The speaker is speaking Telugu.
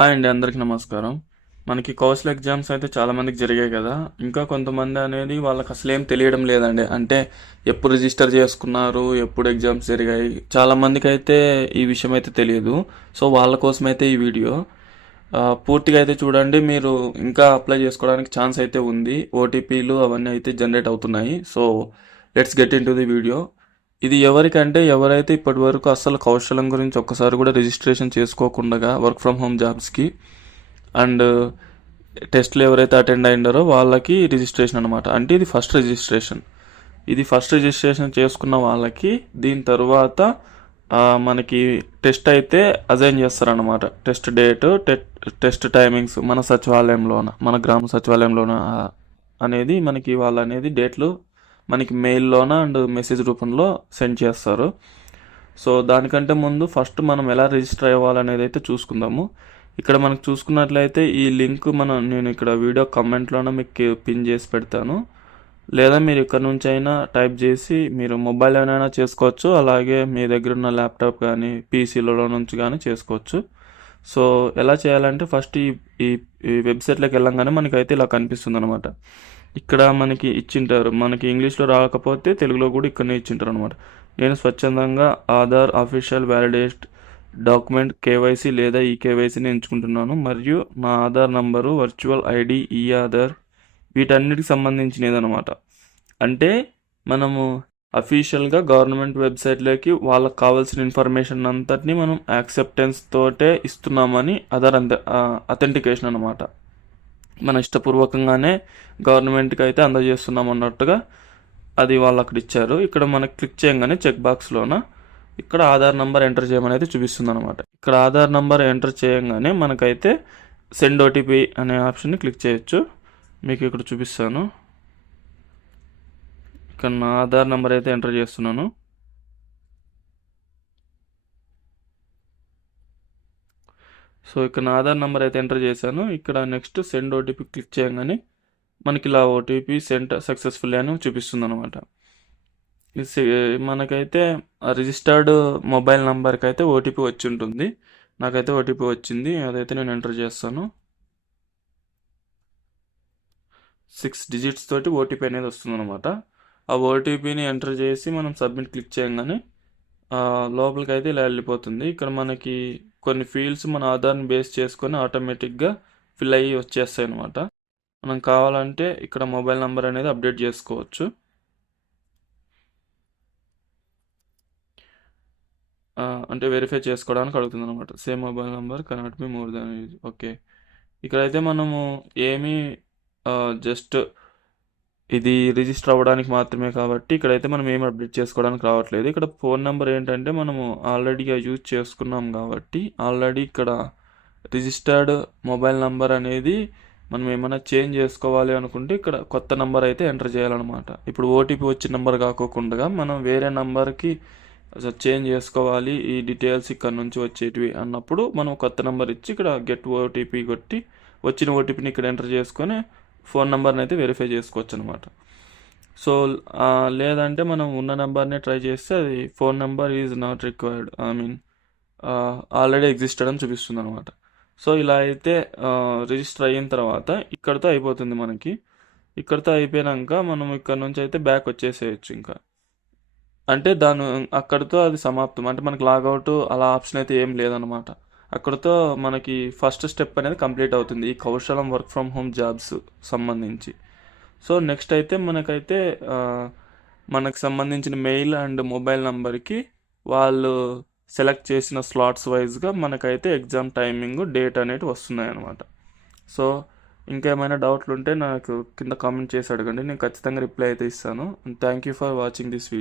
హాయ్ అండి అందరికీ నమస్కారం. మనకి కౌశల్ ఎగ్జామ్స్ అయితే చాలామందికి జరిగాయి కదా. ఇంకా కొంతమంది అనేది వాళ్ళకి అసలు ఏం తెలియడం లేదండి. అంటే ఎప్పుడు రిజిస్టర్ చేసుకున్నారు ఎప్పుడు ఎగ్జామ్స్ జరిగాయి చాలా మందికి అయితే ఈ విషయం అయితే తెలియదు. సో వాళ్ళ కోసం అయితే ఈ వీడియో. పూర్తిగా అయితే చూడండి. మీరు ఇంకా అప్లై చేసుకోవడానికి ఛాన్స్ అయితే ఉంది. ఓటీపీలు అవన్నీ అయితే జనరేట్ అవుతున్నాయి. So let's get into the video. ఇది ఎవరికంటే ఎవరైతే ఇప్పటి వరకు అసలు కౌశలం గురించి ఒక్కసారి కూడా రిజిస్ట్రేషన్ చేసుకోకుండా వర్క్ ఫ్రమ్ హోమ్ జాబ్స్కి అండ్ టెస్ట్లు ఎవరైతే అటెండ్ అయ్యిండారో వాళ్ళకి రిజిస్ట్రేషన్ అనమాట అంటే ఇది ఫస్ట్ రిజిస్ట్రేషన్ ఇది ఫస్ట్ రిజిస్ట్రేషన్ చేసుకున్న వాళ్ళకి దీని తర్వాత మనకి టెస్ట్ అయితే అజైన్ చేస్తారనమాట టెస్ట్ డేట్ టెస్ట్ టైమింగ్స్ మన సచివాలయంలోన మన గ్రామ సచివాలయంలోన అనేది మనకి వాళ్ళు అనేది డేట్లు మనకి మెయిల్లోన అండ్ మెసేజ్ రూపంలో సెండ్ చేస్తారు. సో దానికంటే ముందు ఫస్ట్ మనం ఎలా రిజిస్టర్ అవ్వాలనేది అయితే చూసుకుందాము. ఇక్కడ మనకు చూసుకున్నట్లయితే ఈ లింక్ మనం నేను ఇక్కడ వీడియో కమెంట్లోనే మీకు పిన్ చేసి పెడతాను. లేదా మీరు ఇక్కడ నుంచి అయినా టైప్ చేసి మీరు మొబైల్ అయినా చేసుకోవచ్చు. అలాగే మీ దగ్గర ఉన్న ల్యాప్టాప్ కానీ పీసీలలో నుంచి కానీ చేసుకోవచ్చు. సో ఎలా చేయాలంటే ఫస్ట్ ఈ ఈ ఈ వెబ్సైట్లోకి వెళ్ళంగానే మనకైతే ఇలా కనిపిస్తుంది అనమాట ఇక్కడ మనకి ఇచ్చింటారు. మనకి ఇంగ్లీష్లో రాకపోతే తెలుగులో కూడా ఇక్కడనే ఇచ్చింటారు అనమాట నేను స్వచ్ఛందంగా Aadhaar official validate document KYC లేదా ఈ కేవైసీని ఎంచుకుంటున్నాను. మరియు నా ఆధార్ నంబరు వర్చువల్ ఐడి ఈ ఆధార్ వీటన్నిటికి సంబంధించినది అనమాట అంటే మనము అఫీషియల్గా గవర్నమెంట్ వెబ్సైట్లోకి వాళ్ళకి కావాల్సిన ఇన్ఫర్మేషన్ అంతటిని మనం యాక్సెప్టెన్స్ తోటే ఇస్తున్నామని అదర్ అంత అథెంటికేషన్ అనమాట మన ఇష్టపూర్వకంగానే గవర్నమెంట్కి అయితే అందజేస్తున్నాం అన్నట్టుగా అది వాళ్ళు అక్కడ ఇచ్చారు. ఇక్కడ మనకి క్లిక్ చేయగానే చెక్ బాక్స్లోన ఇక్కడ ఆధార్ నెంబర్ ఎంటర్ చేయమని అయితే చూపిస్తుంది అనమాట ఇక్కడ ఆధార్ నెంబర్ ఎంటర్ చేయగానే మనకైతే సెండ్ ఓటీపీ అనే ఆప్షన్ని క్లిక్ చేయొచ్చు. మీకు ఇక్కడ చూపిస్తాను. ఇక్కడ నా ఆధార్ నెంబర్ అయితే ఎంటర్ చేస్తున్నాను. సో ఇక్కడ నా ఆధార్ నెంబర్ అయితే ఎంటర్ చేశాను. ఇక్కడ నెక్స్ట్ సెండ్ ఓటీపీ క్లిక్ చేయగానే మనకి ఇలా ఓటీపీ సెండ్ సక్సెస్ఫుల్ అని చూపిస్తుంది అనమాట మనకైతే రిజిస్టర్డ్ మొబైల్ నెంబర్కి అయితే ఓటీపీ వచ్చి ఉంటుంది నాకైతే ఓటీపీ వచ్చింది. అదైతే నేను ఎంటర్ చేస్తాను. సిక్స్ డిజిట్స్ తోటి ఓటీపీ అనేది వస్తుంది అనమాట ఆ ఓటీపీని ఎంటర్ చేసి మనం సబ్మిట్ క్లిక్ చేయగానే లోపలికి అయితే ఇలా వెళ్ళిపోతుంది. ఇక్కడ మనకి కొన్ని ఫీల్డ్స్ మన ఆధార్ని బేస్ చేసుకొని ఆటోమేటిక్గా ఫిల్ అయ్యి వచ్చేస్తాయి అనమాట మనం కావాలంటే ఇక్కడ మొబైల్ నెంబర్ అనేది అప్డేట్ చేసుకోవచ్చు. అంటే వెరిఫై చేసుకోవడానికి అడుగుతుంది అనమాట same mobile number connect be more than okay. ఇక్కడైతే మనము ఏమీ జస్ట్ ఇది రిజిస్టర్ అవ్వడానికి మాత్రమే కాబట్టి ఇక్కడైతే మనం ఏమి అప్డేట్ చేసుకోవడానికి రావట్లేదు. ఇక్కడ ఫోన్ నెంబర్ ఏంటంటే మనము ఆల్రెడీగా యూజ్ చేసుకున్నాం కాబట్టి ఆల్రెడీ ఇక్కడ రిజిస్టర్డ్ మొబైల్ నెంబర్ అనేది మనం ఏమైనా చేంజ్ చేసుకోవాలి అనుకుంటే ఇక్కడ కొత్త నెంబర్ అయితే ఎంటర్ చేయాలన్నమాట. ఇప్పుడు ఓటీపీ వచ్చిన నెంబర్ కాకోకుండా మనం వేరే నెంబర్కి చేంజ్ చేసుకోవాలి ఈ డీటెయిల్స్ ఇక్కడ నుంచి వచ్చేటివి అన్నప్పుడు మనం కొత్త నెంబర్ ఇచ్చి ఇక్కడ గెట్ ఓటీపీ కొట్టి వచ్చిన ఓటీపీని ఇక్కడ ఎంటర్ చేసుకొని ఫోన్ నెంబర్ని అయితే వెరిఫై చేసుకోవచ్చు అనమాట సో లేదంటే మనం ఉన్న నెంబర్నే ట్రై చేస్తే అది phone number is not required. I mean already existed అని చూపిస్తుంది అనమాట సో ఇలా అయితే రిజిస్టర్ అయిన తర్వాత ఇక్కడతో అయిపోతుంది మనకి. ఇక్కడతో అయిపోయాక మనం ఇక్కడ నుంచి అయితే బ్యాక్ వచ్చేసేయచ్చు ఇంకా. అంటే దాని అక్కడితో అది సమాప్తం. అంటే మనకి లాగౌట్ అలా ఆప్షన్ అయితే ఏం లేదనమాట అక్కడతో మనకి ఫస్ట్ స్టెప్ అనేది కంప్లీట్ అవుతుంది ఈ Kaushalam work from home jobs సంబంధించి. సో నెక్స్ట్ అయితే మనకైతే మనకు సంబంధించిన మెయిల్ అండ్ మొబైల్ నంబర్కి వాళ్ళు సెలెక్ట్ చేసిన స్లాట్స్ వైజ్గా మనకైతే ఎగ్జామ్ టైమింగ్ డేట్ అనేవి వస్తున్నాయి అనమాట సో ఇంకేమైనా డౌట్లు ఉంటే నాకు కింద కామెంట్ చేసి అడగండి నేను ఖచ్చితంగా రిప్లై అయితే ఇస్తాను. Thank you for watching this video